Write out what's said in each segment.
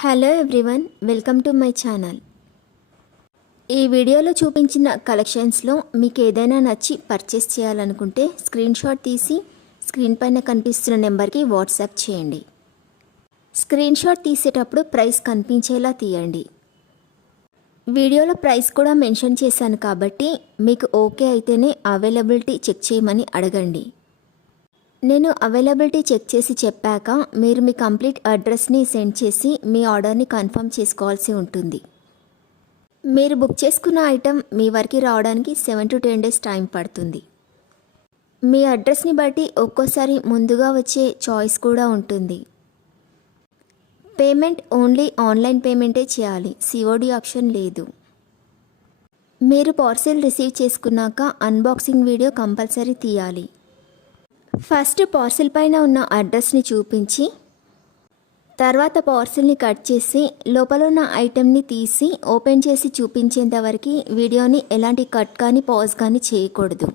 Hello everyone, welcome to my channel. ఈ వీడియోలో చూపించిన కలెక్షన్స్లో మీకు ఏదైనా నచ్చి పర్చేస్ చేయాలనుకుంటే స్క్రీన్ షాట్ తీసి స్క్రీన్ పైన కనిపిస్తున్న నెంబర్కి వాట్సాప్ చేయండి. స్క్రీన్ షాట్ తీసేటప్పుడు ప్రైస్ కనిపించేలా తీయండి. వీడియోలో ప్రైస్ కూడా మెన్షన్ చేశాను కాబట్టి మీకు ఓకే అయితేనే అవైలబిలిటీ చెక్ చేయమని అడగండి. నేను అవైలబిలిటీ చెక్ చేసి చెప్పాక మీరు మీ కంప్లీట్ అడ్రస్ని సెండ్ చేసి మీ ఆర్డర్ని కన్ఫర్మ్ చేసుకోవాల్సి ఉంటుంది. మీరు బుక్ చేసుకున్న ఐటెం మీ వరకు రావడానికి 7 to 10 days టైం పడుతుంది. మీ అడ్రస్ని బట్టి ఒక్కోసారి ముందుగా వచ్చే చాయిస్ కూడా ఉంటుంది. పేమెంట్ ఓన్లీ ఆన్లైన్ పేమెంటే చేయాలి, సిఓడి ఆప్షన్ లేదు. మీరు పార్సిల్ రిసీవ్ చేసుకున్నాక అన్బాక్సింగ్ వీడియో కంపల్సరీ తీయాలి. ఫస్ట్ పార్సిల్ పైన ఉన్న అడ్రస్ని చూపించి తర్వాత పార్సిల్ని కట్ చేసి లోపల ఉన్న ఐటెంని తీసి ఓపెన్ చేసి చూపించేంత వరకు వీడియోని ఎలాంటి కట్ కానీ పాజ్ కానీ చేయకూడదు.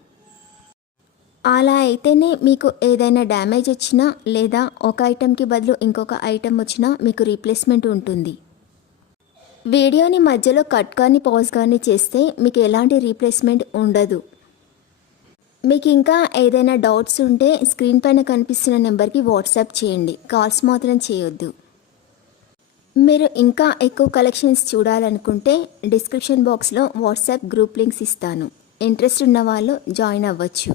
అలా అయితేనే మీకు ఏదైనా డ్యామేజ్ వచ్చినా లేదా ఒక ఐటెంకి బదులు ఇంకొక ఐటెం వచ్చినా మీకు రీప్లేస్మెంట్ ఉంటుంది. వీడియోని మధ్యలో కట్ కానీ పాజ్ కానీ చేస్తే మీకు ఎలాంటి రీప్లేస్మెంట్ ఉండదు. మీకు ఇంకా ఏదైనా డౌట్స్ ఉంటే స్క్రీన్ పైన కనిపిస్తున్న నెంబర్కి వాట్సాప్ చేయండి, కాల్స్ మాత్రం చేయొద్దు. మీరు ఇంకా ఎక్కువ కలెక్షన్స్ చూడాలనుకుంటే డిస్క్రిప్షన్ బాక్స్లో వాట్సాప్ గ్రూప్ లింక్స్ ఇస్తాను, ఇంట్రెస్ట్ ఉన్న వాళ్ళు జాయిన్ అవ్వచ్చు.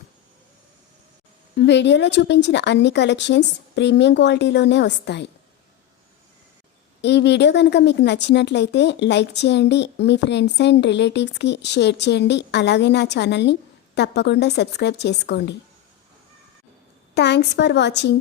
వీడియోలో చూపించిన అన్ని కలెక్షన్స్ ప్రీమియం క్వాలిటీలోనే వస్తాయి. ఈ వీడియో కనుక మీకు నచ్చినట్లయితే లైక్ చేయండి, మీ ఫ్రెండ్స్ అండ్ రిలేటివ్స్కి షేర్ చేయండి. అలాగే నా ఛానల్ని తప్పకుండా సబ్స్క్రైబ్ చేసుకోండి. Thanks for watching.